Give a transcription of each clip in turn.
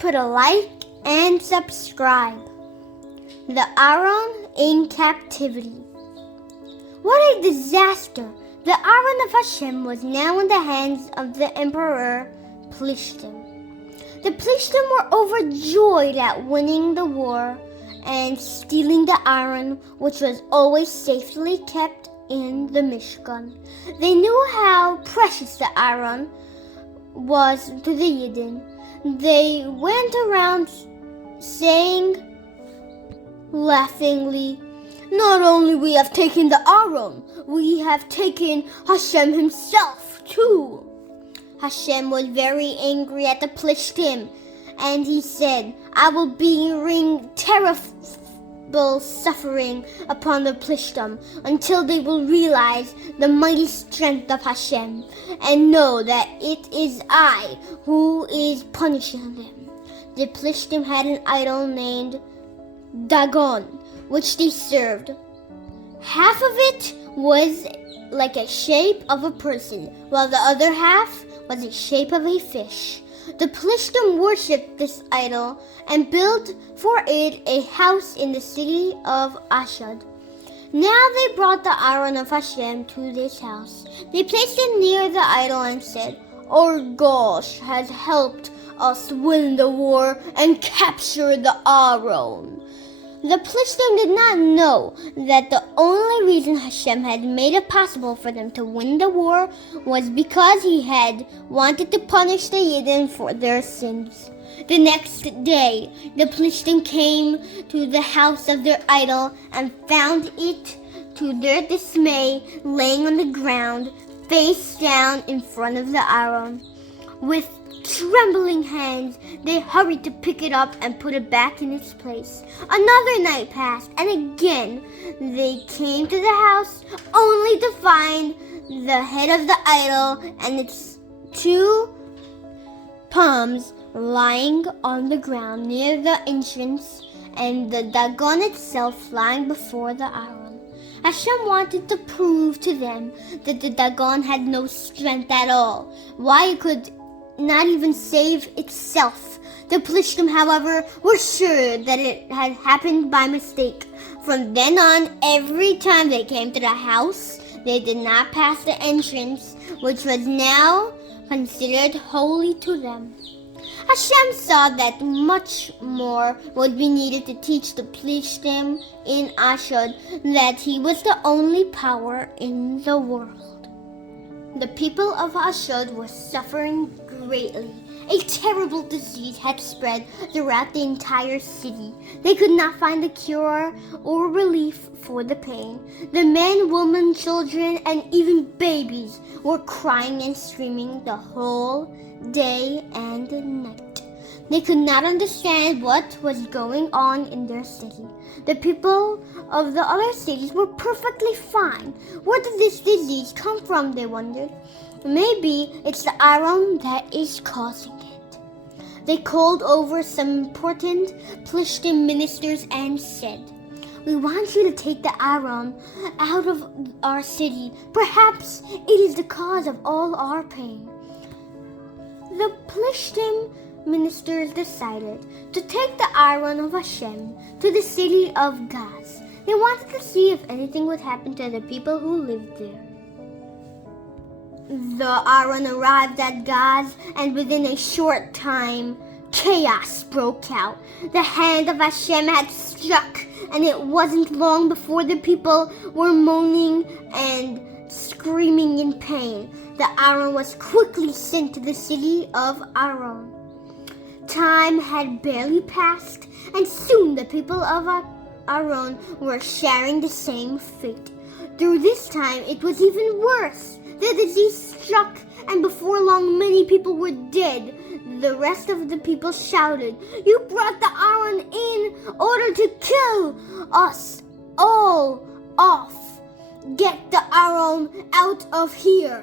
put a like and subscribe. The Aaron in captivity. What a disaster! The Aaron of Hashem was now in the hands of the Emperor Plishtim. The Plishtim were overjoyed at winning the war and stealing the Aaron, which was always safely kept in the Mishkan. They knew how precious the Aaron was to the Yidden. They went around saying laughingly, "Not only we have taken the Aaron, we have taken Hashem himself too." Hashem was very angry at the Plishtim, and he said, "I will bring terrible suffering upon the Plishtim until they will realize the mighty strength of Hashem and know that it is I who is punishing them." The Plishtim had an idol named Dagon, which they served. Half of it was like a shape of a person, while the other half was the shape of a fish. The Plishtim worshipped this idol and built for it a house in the city of Ashdod. Now they brought the Aaron of Hashem to this house. They placed it near the idol and said, "Our gosh has helped us win the war and capture the Aaron." The Plishtim did not know that the only reason Hashem had made it possible for them to win the war was because he had wanted to punish the Yidden for their sins. The next day, the Plishtim came to the house of their idol and found it, to their dismay, laying on the ground, face down in front of the Aaron. With trembling hands, they hurried to pick it up and put it back in its place. Another night passed, and again they came to the house, only to find the head of the idol and its two palms lying on the ground near the entrance, and the Dagon itself lying before the Aaron. Hashem wanted to prove to them that the Dagon had no strength at all, why it could not even save itself. The Plishtim, however, were sure that it had happened by mistake. From then on, every time they came to the house, they did not pass the entrance, which was now considered holy to them. Hashem saw that much more would be needed to teach the Plishtim in Ashdod that he was the only power in the world. The people of Ashdod were suffering greatly. A terrible disease had spread throughout the entire city. They could not find a cure or relief for the pain. The men, women, children, and even babies were crying and screaming the whole day and night. They could not understand what was going on in their city. The people of the other cities were perfectly fine. Where did this disease come from, they wondered. Maybe it's the Aaron that is causing it. They called over some important Plishtim ministers and said, "We want you to take the Aaron out of our city. Perhaps it is the cause of all our pain." The Plishtim ministers decided to take the Aaron of Hashem to the city of Gaz. They wanted to see if anything would happen to the people who lived there. The Aaron arrived at Gaz, and within a short time, chaos broke out. The hand of Hashem had struck, and it wasn't long before the people were moaning and screaming in pain. The Aaron was quickly sent to the city of Aaron. Time had barely passed, and soon the people of Aaron were sharing the same fate. Through this time, it was even worse. The disease struck, and before long, many people were dead. The rest of the people shouted, "You brought the Aaron in order to kill us all off. Get the Aaron out of here."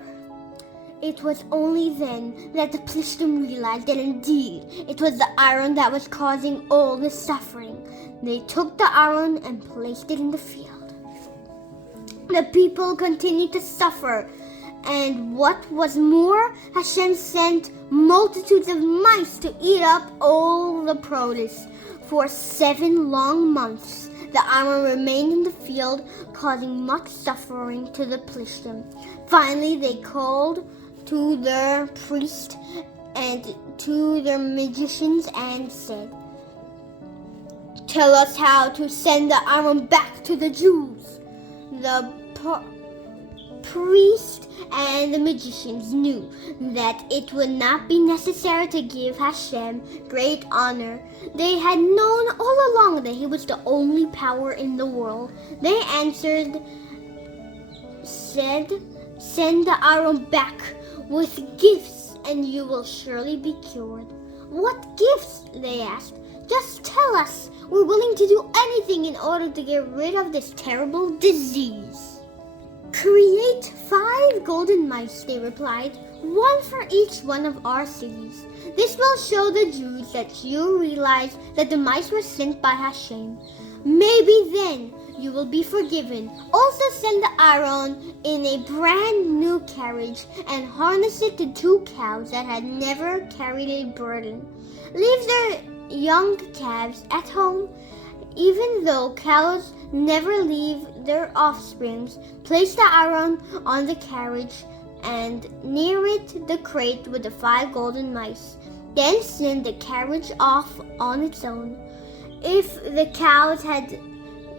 It was only then that the Plishtim realized that indeed it was the Aaron that was causing all the suffering. They took the Aaron and placed it in the field. The people continued to suffer And what was more, Hashem sent multitudes of mice to eat up all the produce. For 7 long months, the Aram remained in the field, causing much suffering to the Plishtim. Finally, they called to their priests and to their magicians and said, "Tell us how to send the Aram back to the Jews." The priest and the magicians knew that it would not be necessary to give Hashem great honor. They had known all along that he was the only power in the world. They answered, said, "Send the Aram back with gifts and you will surely be cured." "What gifts?" they asked. "Just tell us. We're willing to do anything in order to get rid of this terrible disease." "Create 5 golden mice," they replied, "one for each one of our cities. This will show the Jews that you realize that the mice were sent by Hashem. Maybe then you will be forgiven. Also send the Aaron in a brand new carriage and harness it to 2 cows that had never carried a burden. Leave their young calves at home. Even though cows never leave their offsprings, place the Aaron on the carriage and near it the crate with the 5 golden mice. Then send the carriage off on its own. If the cows had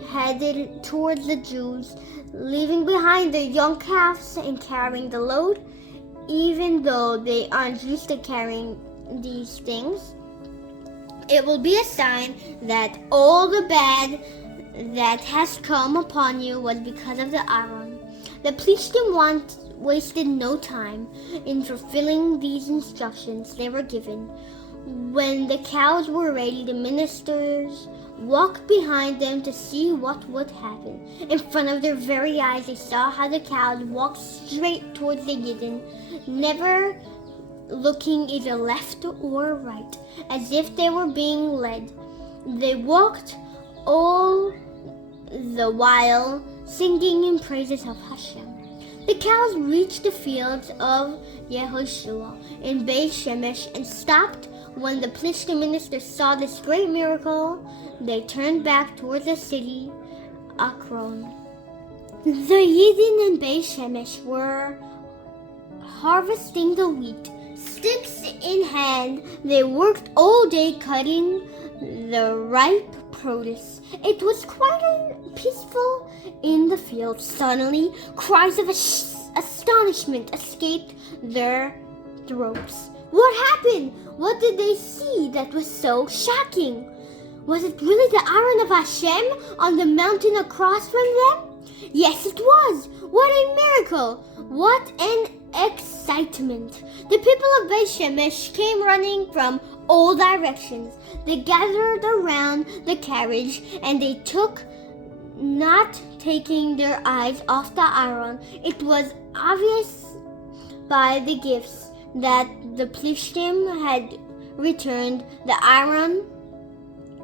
headed towards the Jews, leaving behind their young calves and carrying the load, even though they aren't used to carrying these things, it will be a sign that all the bad that has come upon you was because of the Aaron." The Plishtim wasted no time in fulfilling these instructions they were given. When the cows were ready, the ministers walked behind them to see what would happen. In front of their very eyes, they saw how the cows walked straight towards the Yidden, never looking either left or right, as if they were being led. They walked all the while singing in praises of Hashem. The cows reached the fields of Yehoshua in Beit Shemesh and stopped. When the Plishtim ministers saw this great miracle, they turned back towards the city Akron. The Yidden in Beit Shemesh were harvesting the wheat. Sticks in hand, they worked all day cutting the ripe produce. It was quite peaceful in the field. Suddenly, cries of astonishment escaped their throats. What happened? What did they see that was so shocking? Was it really the Aaron of Hashem on the mountain across from them? Yes, it was. What a miracle! What an excitement! The people of Beit Shemesh came running from all directions. They gathered around the carriage and they took, not taking their eyes off the Aaron. It was obvious by the gifts that the Plishtim had returned the Aaron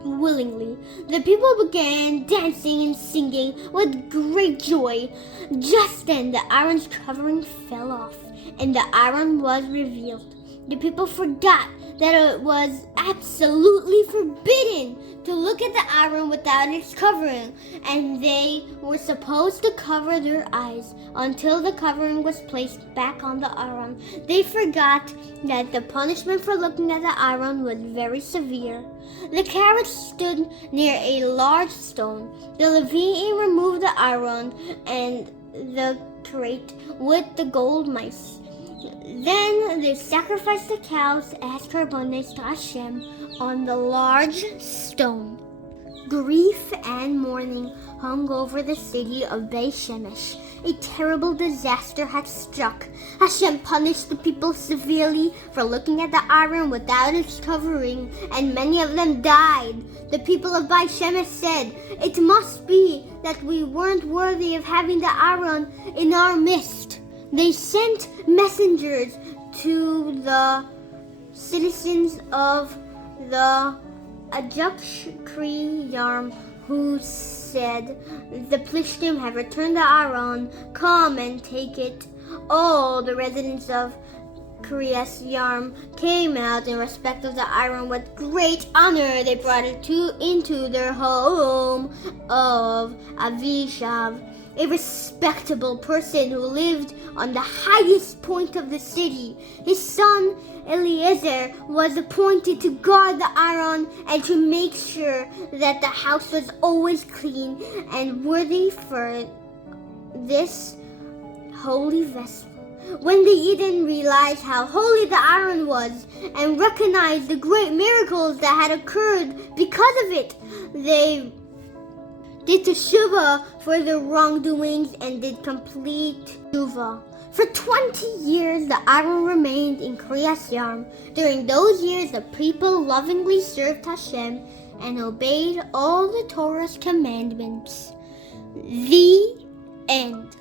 willingly. The people began dancing and singing with great joy. Just then the Aaron's covering fell off and the Aaron was revealed. The people forgot that it was absolutely forbidden to look at the Aaron without its covering, and they were supposed to cover their eyes until the covering was placed back on the Aaron. They forgot that the punishment for looking at the Aaron was very severe. The carriage stood near a large stone. The Levites removed the Aaron and the crate with the gold mice. Then they sacrificed the cows as korbanos to Hashem on the large stone. Grief and mourning hung over the city of Beit Shemesh. A terrible disaster had struck. Hashem punished the people severely for looking at the Aaron without its covering, and many of them died. The people of Beit Shemesh said, "It must be that we weren't worthy of having the Aaron in our midst." They sent messengers to the citizens of the Ajakri Yarm, who said, "The Plishtim have returned the Aaron. Come and take it All the residents of Kiryas Yarm came out in respect of the iron with great honor. They brought it into their home of Avishav, a respectable person who lived on the highest point of the city. His son Eliezer was appointed to guard the iron and to make sure that the house was always clean and worthy for this holy vessel. When the Eden realized how holy the iron was and recognized the great miracles that had occurred because of it, they did teshuvah for their wrongdoings and did complete teshuvah. For 20 years, the iron remained in Kiryas Yarm. During those years, the people lovingly served Hashem and obeyed all the Torah's commandments. The end.